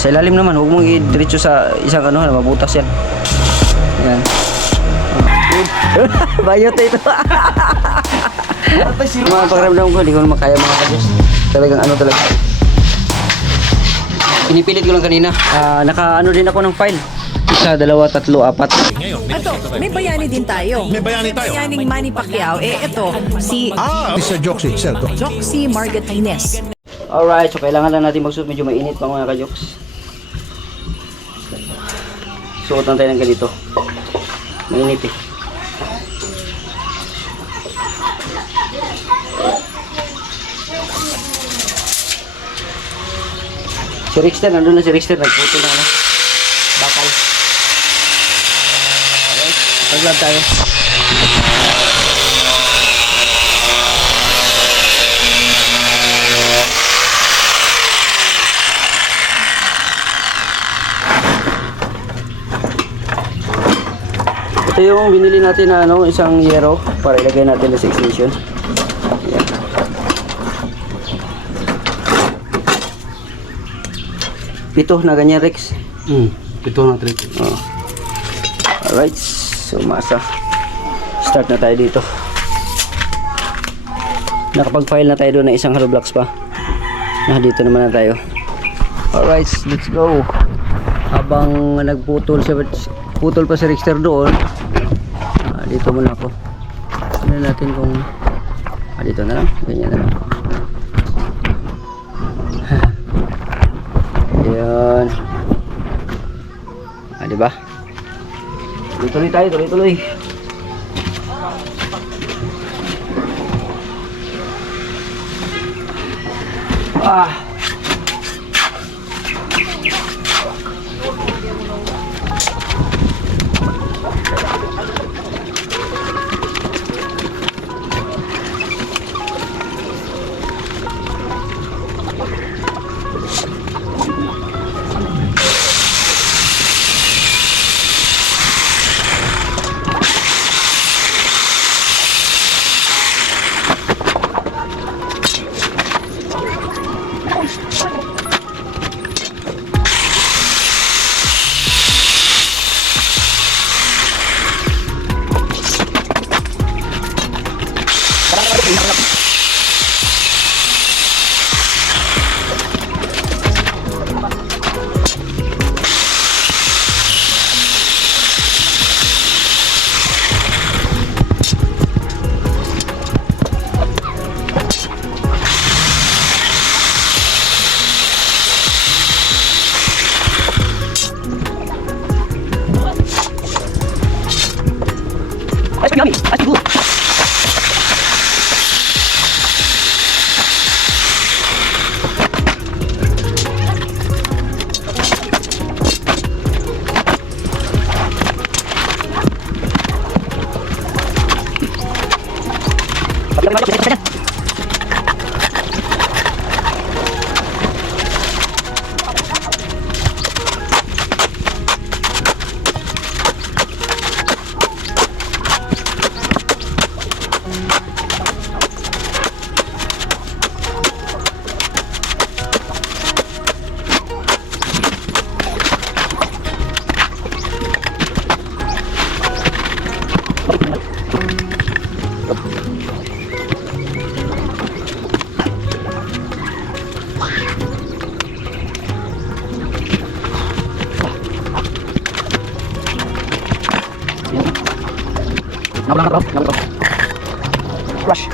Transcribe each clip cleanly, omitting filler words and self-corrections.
Sa ilalim naman, huwag mong i-diretso sa isang ano, mabutas yan. Yan. Bayot ito. Mga pagramdam ko, hindi ko naman kaya mga kadyos. Talagang ano talaga. Pinipilit ko lang kanina. Naka-ano din ako ng file. 1, 2, 3, 4. Ito, may bayani din tayo. May bayani tayo. Bayaning Manny Pacquiao. Ito, si Mr. Joxy, sir. Joxy Margatines. Alright, so kailangan lang natin magsuot. Medyo mainit pa mga kajoks. Suot lang tayo ng ganito. Mainit eh. Si Rickster, nandun na si Rickster. Nagputo na ano. Bakal. Alright, pag-lab tayo. Ito yung binili natin na ano, isang yero para ilagay natin sa extension. Ayan. Pito na ganyan, Rex. Pito na trip. Oh. Alright, so masa. Start na tayo dito. Nakapag-file na tayo doon na isang hollow blocks pa. Dito naman na tayo. Alright, let's go. Habang nagputol pa si Rickster doon, dito muna ako. Tignan natin kung dito na lang, ganyan na lang. Ayan. Diba? Tuloy-tuloy tayo, tuloy-tuloy. Yummy. That's good. Rush.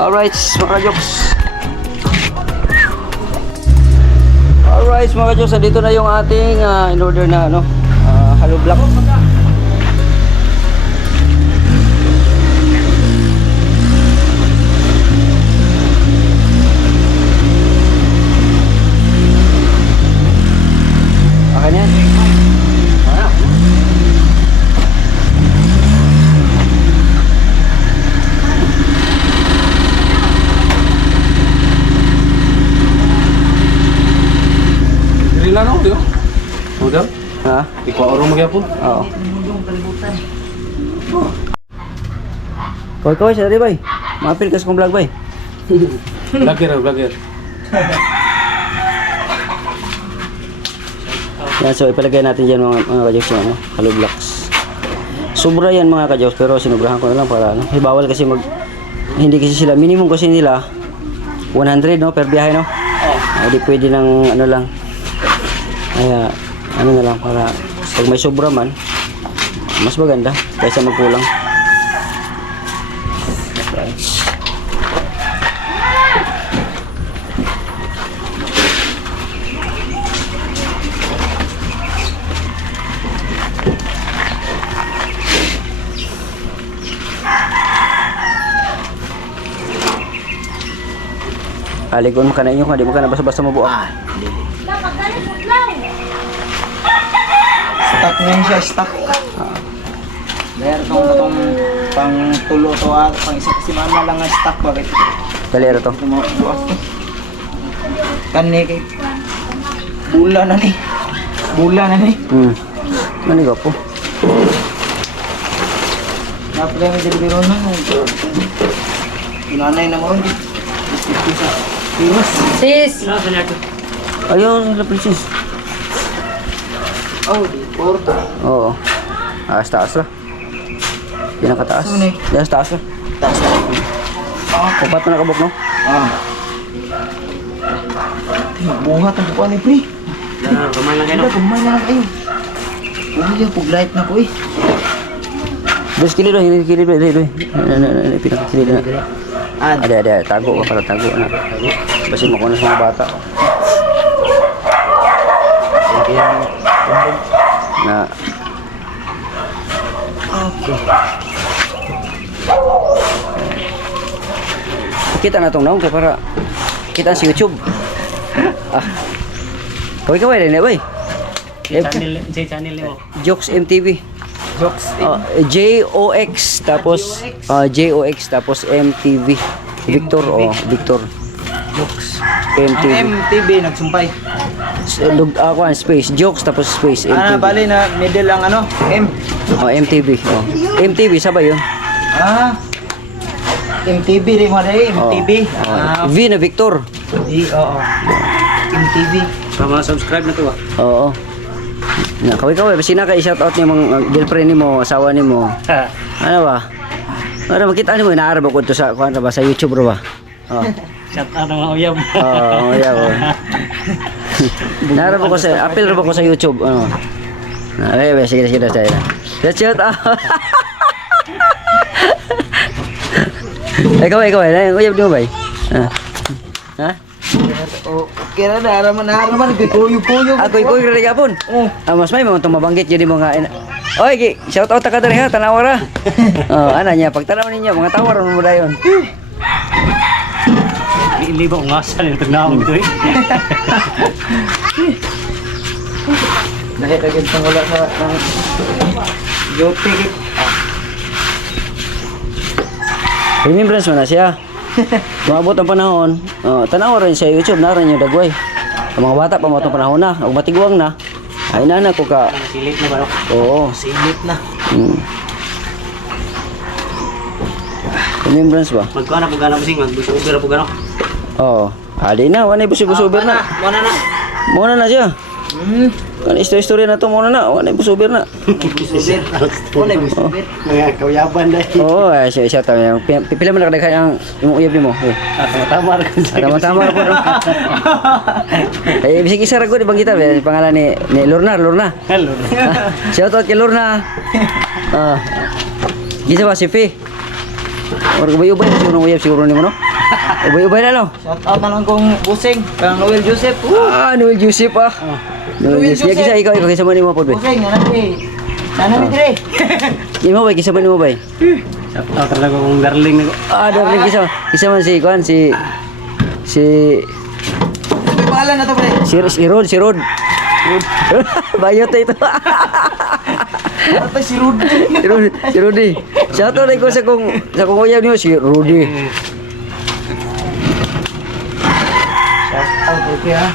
Alright, mga kajoks. Alright, mga kajoks, dito na yung ating in-order na hollow block. magyapon. Oo. Koy, sorry bay. Maapil kas kong vlog bay. Vlogger. Yan, so ipalagay natin dyan mga kajoks yung hollow blocks. Sobra yan mga kajoks, pero sinubrahan ko na lang para ano. Kasi bawal kasi hindi kasi sila, minimum kasi nila 100 no, per biyahe no. Hindi pwede ng ano lang. Kaya ano na lang para pag may sobra man, mas maganda kaysa magkulang. Aligon mo ka na inyo, di mo ka na basta-basta mabuak. Stock na yun siya, stock. Meron itong pang tulo to at pang isa kasi mana lang ang stock. Bakit? Dalero to. Bukas to. Kani kay bula na ni. Ano po? Napala may delivery na. Inanay na mo rin. Sis! Ayun, la princess. Oh, di porto. Oo. Taas lah. Pinakataas. Saan eh? Yan, taas lah. Taas na. Upat na nakabok, no? Buhat ang bukuan ni Pri. Kamay lang kayo. Kumay na lang kayo. Uy, pag-light na ko eh. Dos kilo doy, pinakakili na. Ada, tago ka para tago na. Basin mo ko na sa mga bata. Na. Okay. Kita na tong naong kaya para kita sa YouTube. Kaway rin boy. Channel mo. Jokes MTV. Jokes. JOX tapos JOX MTV. Victor Victor. Jokes. MTV. Ang MTV nagsumpay. Space jokes tapos space MTV. Bali na middle ang ano? M. MTV. MTV sabay yun. MTV rin mo rin. MTV. V na Victor. Oo. MTV. Sama subscribe na to. Oo. Na kaway basta na kay shout out ni mga girlfriend nimo, asawa nimo. Ano ba? Para makita nimo inaarab ko to sa kuan ba sa YouTube ro ba? Oh. Shout out mga uyab. Uyab. Naarab ko sa appeal ro ko sa YouTube. Ano? Sige tayo. Let's shout out. Ikaw, uyab di mo ba? Ha? Okay na, naraman. Kuyo-kuyo. Ako rin kapon. Mas may mga mabanggit yun mo nga. Oy, shout out ka dali ha, tanawara. Ana niya, pagtanaw ninyo, mga tawar mo dayon. Iliba ko nga sa nito na ako eh. Dahil agad pang wala sa Jote. Remembrance mo na siya. Maabot ang panahon, tanaw rin sa YouTube, naran yung dagway. Ang mga bata pa mo itong panahon na, o matiguang na, ay nana ko ka. Silit na ba? Oo. Silit na. Remembrance ba? Magkuhan na po gano'n sing, magbuso-ubera po gano'n. Oo. Ali na, wanay busi-busuber na. Muna na siya. Kan istorya na to muna na, wanay busuber na. Wala yung subit. Mga kauyaban dahil. Oo, siya tayo. Pipila mo na kadaghay ang imong uyab nimo. Tama rin. Tama po. Bisig isa ra gud ibang kita pangalan ni Lorna. Hello. Shout out kay Lorna. Gisa ba si Fi? Or ubay-ubay siguro uyab siguro nimo no? Ubay-ubay na no. Shout out na lang kong busing. Kang Noel Joseph. Noel Joseph Noel Joseph. Ikaw kisa man nimo pod ba? Busing, nanami dire. Imo ba kisa man nimo ba? Shout out talaga kong darling na ko. Darling kisa man si Kuan si May pangalan na to pre. si Rod. Bayot ito. Ito si Rudy. Si Rudy. Shout out ko sa kong uyab niyo si Rudy. Shout out okay ha.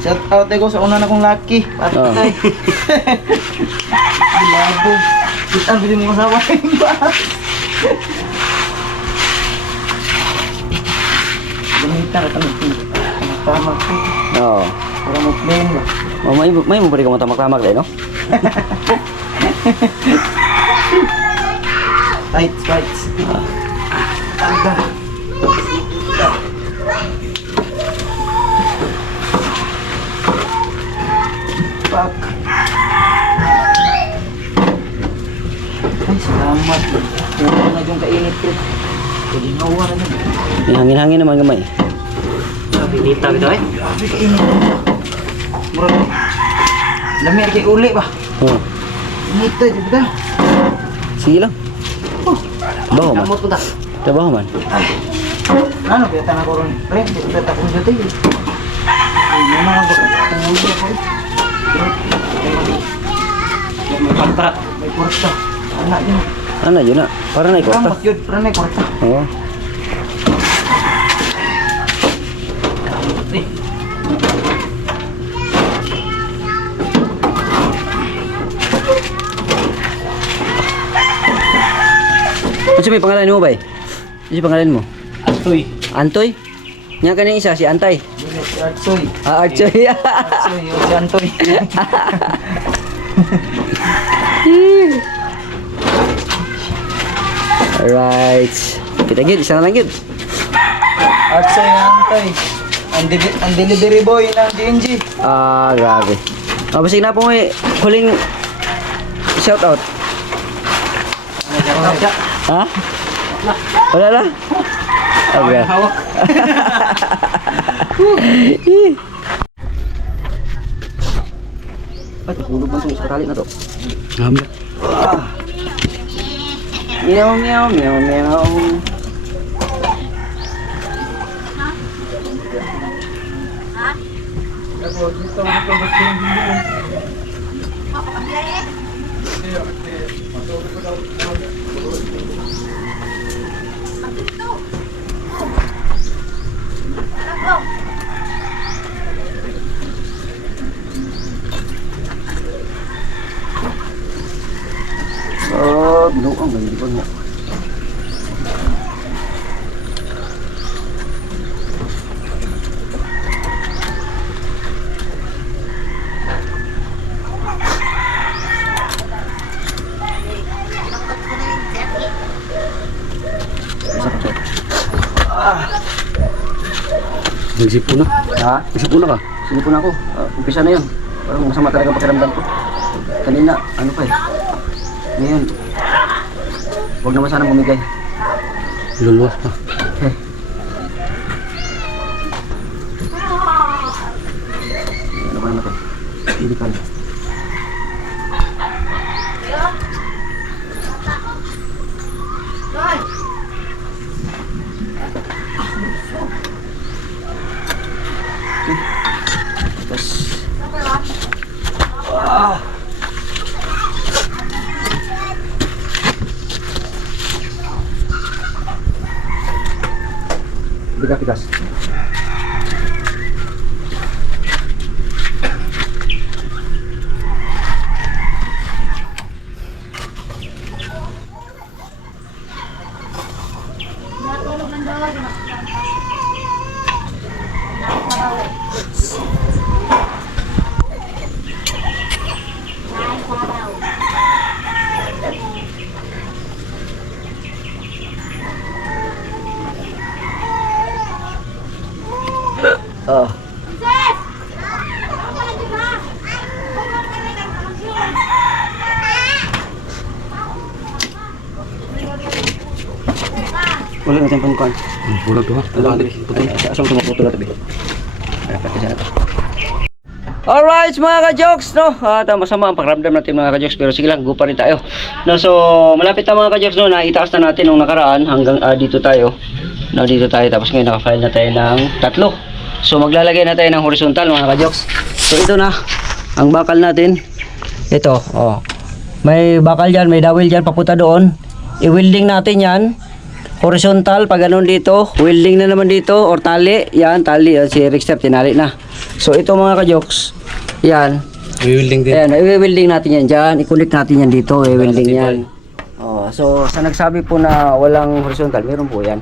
Shout out ko sa una na kong lucky. Patay. Bilabo. Kita pwede mo kasawa yung bus. Ganita ka kami. Tama ko. Oo. Para mo plane ba? Oh, may mo bari ka matamak-tamak dahil, no? Fights. Tanda. Fuck. Ay, salamat. Puro na yung kainit ko. Pwede nawa na yun. May hangin-hangin naman gamay. Pinita gitu eh. Grabe kainit. Murag. Lamig kay uli ba? Oh. Init to, di ba? Sige lang. Trabaho man. Kamot ko ta. Trabaho man. Ay. Ano, biyata na ko ron. Pre, biyata ko dito eh. Ay, naman ako. Tumuli ako eh. May kontra. May kurta. Anak yun. Ano yun na? Para na ikot Kamot yun, pero may kurta. Oo. Eh. Ano may pangalan mo ba? Ano pangalan mo? Atoy. Antoy? Nya kaning isa si Antay. Si Artsoy. Ah, Archoy. Artsoy, o si Antoy. Alright. Kita gid, isa na lang gid. Artsoy na Antoy. Ang delivery boy ng DNG. Ah, grabe. Ah, basig na po may huling shout out. Ha? Wala na? Ah, grabe. Hawak. Ay, tulog man itong sakali na to. Ngamba. Meow, meow, meow, meow. Oh, binuang ganyan ko mo. Nagsipo na. Ha? Nagsipo na ka. Sige po na ako. Umpisa na yun. Parang masama talaga ang pakiramdam ko. Kanina, ano pa eh. Ngayon, huwag naman sana bumigay. Luluwas pa. Ano ba naman ito? Hindi ka na. Tapos, bigas. Oh. Wala natin pangkuhan. Bulag to ha. Alam ko, putol. Asang tumaputol na tabi. Dapat kasi na to. Alright mga ka-jokes, no? Masama ang pakiramdam natin mga ka-jokes, pero sige lang, go pa rin tayo. No, so, malapit na mga ka-jokes, no? Naitaas na natin nung nakaraan hanggang dito tayo. No, dito tayo, tapos ngayon naka-file na tayo ng 3. So, maglalagay na tayo ng horizontal mga ka-jokes. So, ito na, ang bakal natin. Ito, oh. May bakal dyan, may dawil dyan, papunta doon. I-welding natin yan. Horizontal, pag ganun dito, welding na naman dito, or tali, yan, tali, si Rickster, tinali na. So ito mga ka-jokes, yan. Wielding din. Ayan, i-welding natin yan dyan. I-connect natin yan dito. I-welding yan. Oh, so sa nagsabi po na walang horizontal, meron po yan.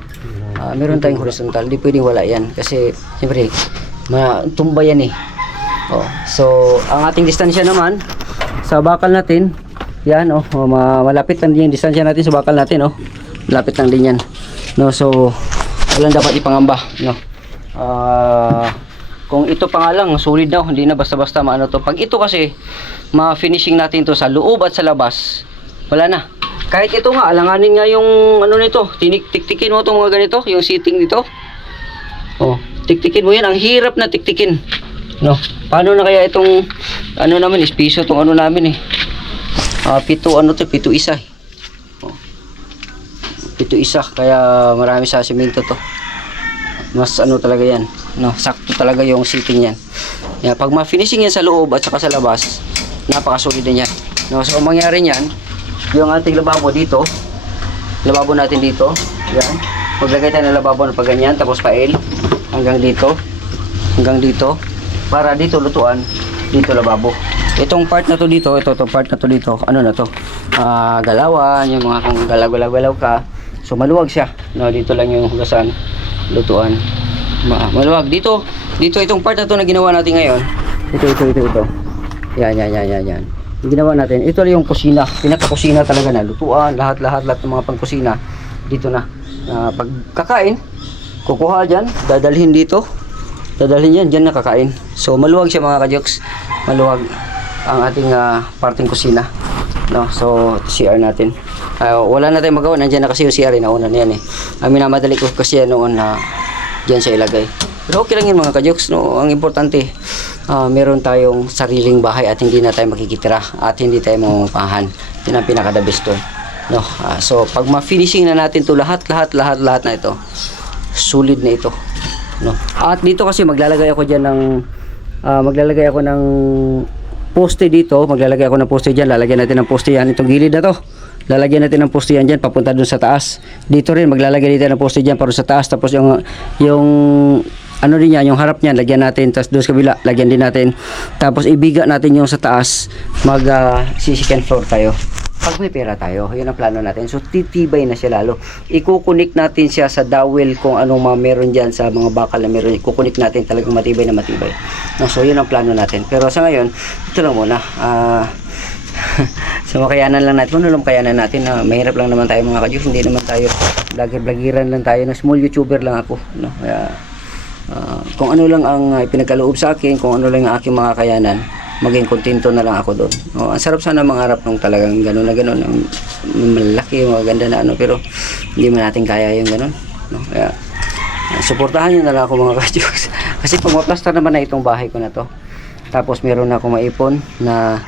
Meron tayong horizontal. Hindi pwedeng wala yan. Kasi, siyempre, tumba yan eh. Oh, so, ang ating distansya naman, sa bakal natin, yan, malapit lang din yung distansya natin sa bakal natin, malapit lang din yan. No, so, walang dapat ipangamba, no. Kung ito pa nga lang, solid na, hindi na basta-basta maano to. Pag ito kasi, ma-finishing natin to sa loob at sa labas, wala na. Kahit ito nga, alanganin nga yung ano nito, tiktikin mo itong mga ganito, yung seating dito. Oh, tiktikin mo yan, ang hirap na tiktikin. No, paano na kaya itong, ano namin, piso itong ano namin eh. Pito isa eh. Oh. Pito isa, kaya marami sa simento to. Mas ano talaga yan, no, sakto talaga yung seating yan. Yeah, pag ma-finishing yan sa loob at saka sa labas, napakasolid din yan. No, so ang mangyari niyan, yung ating lababo dito, lababo natin dito, yan. Maglagay tayo ng lababo na pag ganyan, tapos pail hanggang dito, para dito lutuan, dito lababo. Itong part na to dito, itong part na to dito, ano na to? Galawan, yung mga kung galaw-galaw ka. So maluwag siya. No, dito lang yung hugasan, lutuan. Maluwag dito itong part na to na ginawa natin ngayon. Ito. Yan. Yung ginawa natin, ito yung kusina, pinaka-kusina talaga na lutuan, lahat ng mga pangkusina dito na. Pag kakain, kukuha diyan, dadalhin dito. Dadalhin yan nakakain. So maluwag siya mga ka-jokes. Maluwag ang ating parting kusina. No, so CR natin. Wala na tayong magawa, nandiyan na kasi yung CR nauna na yan eh. Minamadali ko kasi yan noon na diyan siya ilagay. Pero okay lang yun mga ka-jokes, no. Ang importante, meron tayong sariling bahay at hindi na tayo makikitira at hindi tayo mamupahan. Yun ang pinaka-the best doon. No, so pag ma-finishing na natin to lahat na ito, solid na ito. No. At dito kasi maglalagay ako diyan ng poste dito, maglalagay ako ng poste diyan, lalagyan natin ng poste yan itong gilid na to. Lalagyan natin ng poste yan diyan papunta dun sa taas. Dito rin maglalagay dito ng poste diyan para sa taas, tapos yung ano din yan, yung harap niyan lagyan natin, tapos doon sa kabila lagyan din natin. Tapos ibiga natin yung sa taas, second floor tayo. Pag may pera tayo, yun ang plano natin. So titibay na siya lalo. Ikukunik natin siya sa dowel kung anong meron dyan sa mga bakal na meron. Ikukunik natin talagang matibay na matibay. No, so yun ang plano natin. Pero sa ngayon, ito lang muna. So makayanan lang natin. Kung ano lang makayanan natin, mahirap lang naman tayo mga ka-jokes. Hindi naman tayo vlogger-vloggeran lang tayo. Small YouTuber lang ako. No? Kaya, kung ano lang ang pinagkaloob sa akin, kung ano lang ang aking mga kayanan, maging kontento na lang ako doon. Ang sarap sana mangarap ng talagang gano'n na gano'n, ang malaki, maganda na ano, pero hindi man natin kaya yung gano'n. No? Kaya, suportahan nyo na lang ako mga ka-jokes. Kasi pag maplaster naman na itong bahay ko na to, tapos meron na akong maipon na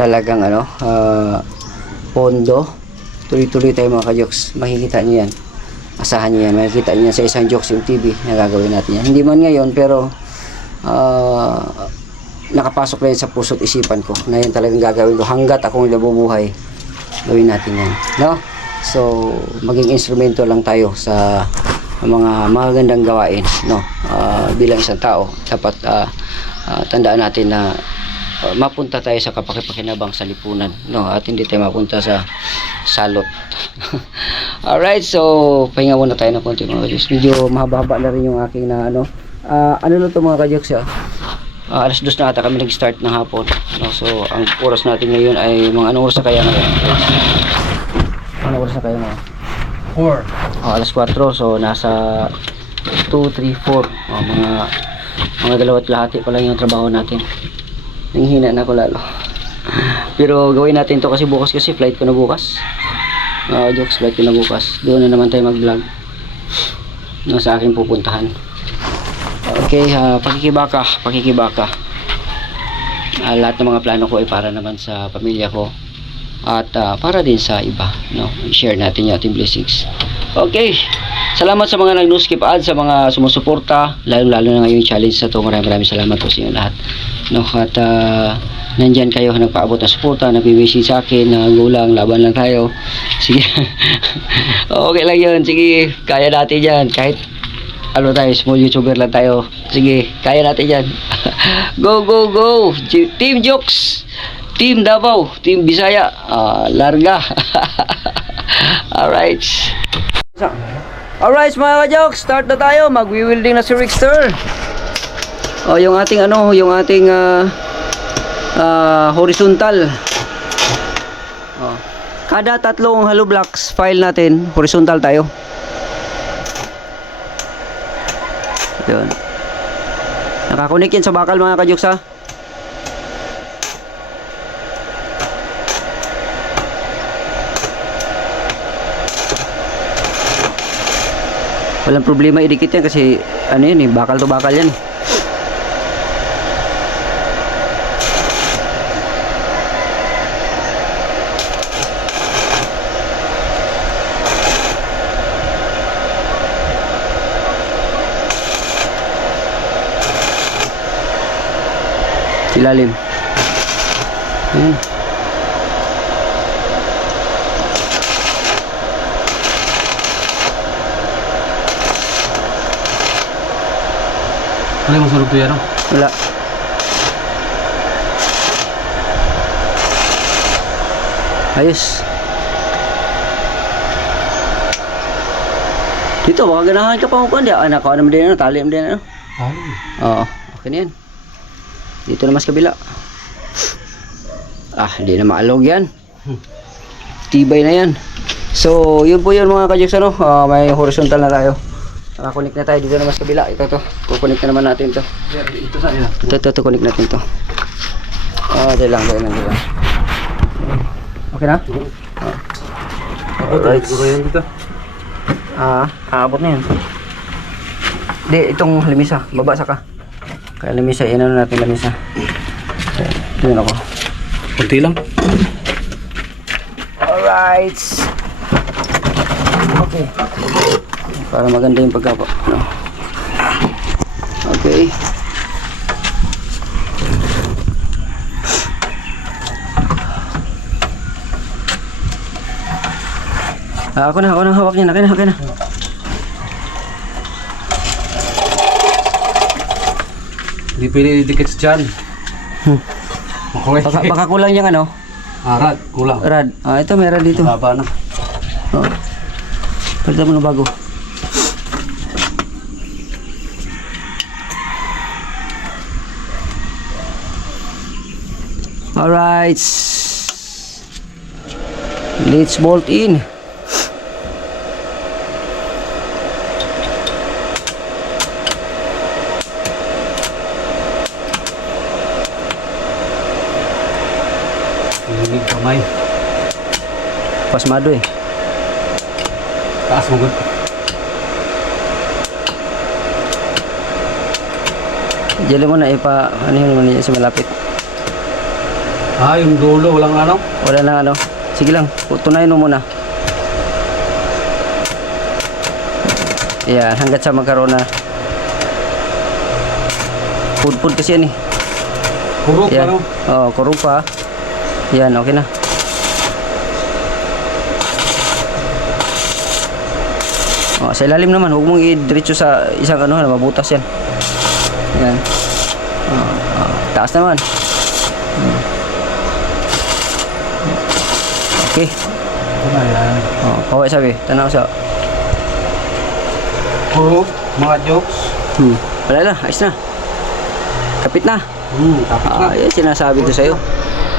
talagang pondo, tuloy-tuloy tayo mga ka-jokes. Makikita nyo yan. Asahan nyo yan. Makikita nyo yan sa isang jokes yung TV na gagawin natin yan. Hindi man ngayon, pero nakapasok na yun sa puso't isipan ko na yun talagang gagawin ko hanggat akong nabubuhay, gawin natin yan, no? So maging instrumento lang tayo sa mga magagandang gawain, no? Bilang isang tao dapat tandaan natin na mapunta tayo sa kapakipakinabang sa lipunan, no? At hindi tayo mapunta sa salot. Alright, so pahinga muna tayo ng konti mga ka-jokes. Medyo mahaba-haba na rin yung aking na ano na to mga ka-jokes, alas 2 na ata kami nag-start ng hapon, no? So ang oras natin ngayon ay mga anong oras na kaya ngayon? Anong oras na kaya ngayon? 4. Alas 4, so nasa 2, 3, 4 mga 2.5 pa lang yung trabaho natin. Nanghina na ako lalo. Pero gawin natin to kasi bukas, kasi flight ko na bukas. Jokes, flight ko na bukas. Doon na naman tayo mag-vlog sa aking pupuntahan. Okay, pakikibaka. Lahat ng mga plano ko ay para naman sa pamilya ko at para din sa iba, no? Share natin yung ating blessings. Okay, salamat sa mga nag-no-skip ads, sa mga sumusuporta, lalo na ngayong challenge na to. Maraming salamat po sa inyo lahat, no? At nandyan kayo, nagpaabot ng suporta, nag-message sa akin na go lang, laban lang tayo. Sige. Okay lang yun, sige, kaya natin yan. Kahit ano tayo, small YouTuber lang tayo. Sige, kaya natin yan. Go, go, go! Team Jokes! Team Davao! Team Bisaya! Larga! Alright. Alright mga ka-jokes, start na tayo. Magwi-wielding na si Rickster. Oh, yung ating horizontal. Oh. Kada tatlong hollow blocks file natin, horizontal tayo. Yun. Nakakunik yan sa bakal mga ka-jokes, ha. Walang problema idikit yan kasi ano yan eh, bakal to bakal yan. Ilalim. Ayan. Ano yung masulog to yan? Wala. Ayos. Dito, baka ganahan ka pa mo kundi. Anak ko, ano mo din, tali mo din. Oo, okay na yan. Dito naman sa kabila. Hindi na maalog yan. Tibay na yan. So, yun po yun mga ka-jokes, ano. May horizontal na tayo. Nakakunik na tayo dito naman sa kabila. Ito. Kukunik na naman natin to. Ito sa ina. Ito, kunik natin to. Dahil lang. Okay na? Alright. Siguro yan dito. Aabot na yan. Hindi, itong lamisa. Babasa ka. Kaya lamisa, inano natin lamisa. Ito yun ako. Kunti lang. Alright. Okay. Para maganda yung pagkapa. No? Okay. Ako na hawak niya. Okay na. Hindi pwede dikit sa tiyan. Okay. Baka kulang yung ano? Rad, kulang. Rad. Ito may rad dito. Baba na. Palitan mo na bago. Alright. Let's bolt in. Hindi kamay. Pasmado eh. Taas mo good. Diyan mo na ano yun naman sa malapit. Yung dulo, walang ano? Wala na ano. Sige lang, tunayin mo muna. Ayan, hanggat sa magkaroon na food kasi yan eh. Kurok, Yan. ano? Kurog pa. Yan, okay na. Sa ilalim naman, huwag mong i-diretso sa isang ano, mabutas yan. Yan. Taas naman. Okay. Ito na yan. Kawai sabi, tanaw sa. Kurok, mga jokes. Wala na, ayos na. Kapit na. Tapos na. Yan sinasabi ko sa'yo.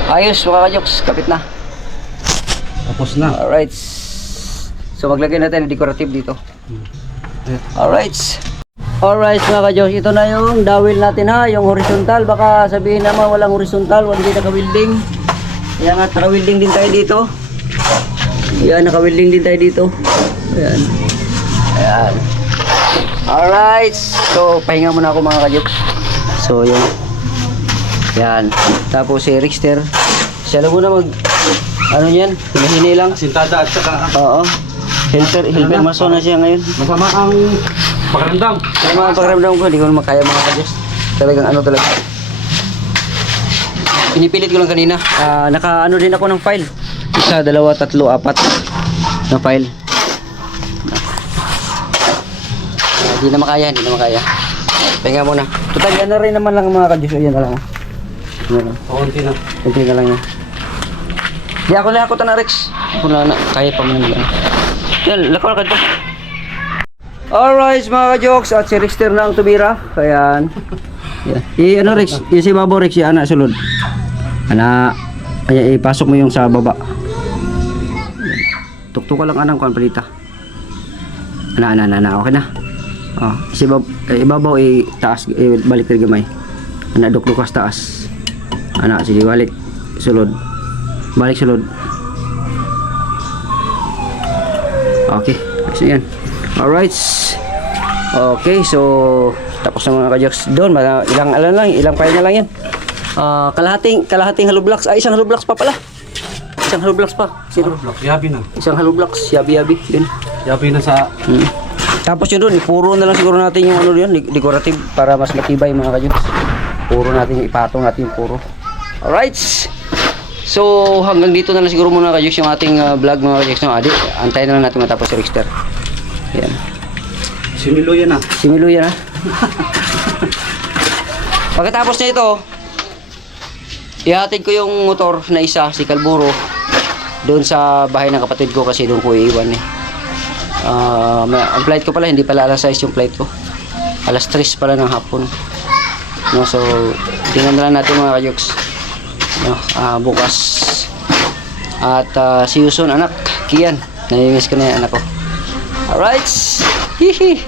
Ayos, mga ka-jokes, kapit na. Tapos na. Alright. So maglagay natin ng decorative dito. Alright. Alright mga ka-jokes, ito na yung dawil natin ha, yung horizontal. Baka sabihin naman walang horizontal, hindi naka-wielding. Kaya nga, naka-wielding din tayo dito. Ayan, naka-wielding din tayo dito. Ayan. Ayan. Alright. So, pahinga muna ako mga ka-jokes. So, yun. Yan. Tapos si Rickster, siya lang muna ano yan, hinahini lang. Sintada at saka Oo. Helper maso na siya ngayon. masama ang pakiramdam. Kaya mga pakiramdam ko, hindi ko na makaya mga ka-Diyos. Talagang ano talaga. Pinipilit ko lang kanina. Naka-ano din ako ng file. 1, 2, 3, 4 na file. Hindi na makaya. Pahinga muna. Total, yan na rin naman lang mga kadyos. Yan na lang. Yan lang. Konti na. Kunti na lang yan. Di ako na na Rex. Ako na. Kaya pa man lang. Yan, lakaw na ka. Alright mga ka-jokes. At si Rexter na ang tumira. Kaya yan. Ano Rex? Si Babo Rex. Yan na sulod. Kaya ipasok mo yung sa baba. Tuktok ka lang anang kuan palita. Okay na. Ibabaw taas balik rin gamay. Dukdukas taas. Sige balik. Sulod. Balik sulod. Okay. So yan. Alright. Okay, so tapos na mga ka-jokes. Doon, ilang payo na lang yan. Kalahating hollow blocks. Isang hollow blocks pa pala. Isang hollow blocks pa. Sino? Yabi na. Isang hollow blocks. Yabi. Yun. Yabi na sa... Tapos yun doon, ipuro na lang siguro natin yung ano yun, decorative para mas matibay mga ka-jokes. Puro natin, ipatong natin yung puro. Alright. So hanggang dito na lang siguro muna ka-jokes yung ating vlog mga ka-jokes. No, antayin na lang natin matapos si Rexter. Yan. Similuya na. Similuya na. Pagkatapos na ito, ihatid ko yung motor na isa, si Kalburo, doon sa bahay ng kapatid ko kasi doon ko iiwan eh. Ang flight ko pala, hindi pala alas 6 yung flight ko. Alas 3 pala ng hapon. No, so, tingnan na lang natin mga ka-jokes. No, bukas. At see you soon anak, Kian. Namimiss ko na yung anak ko. Alright. Hihi.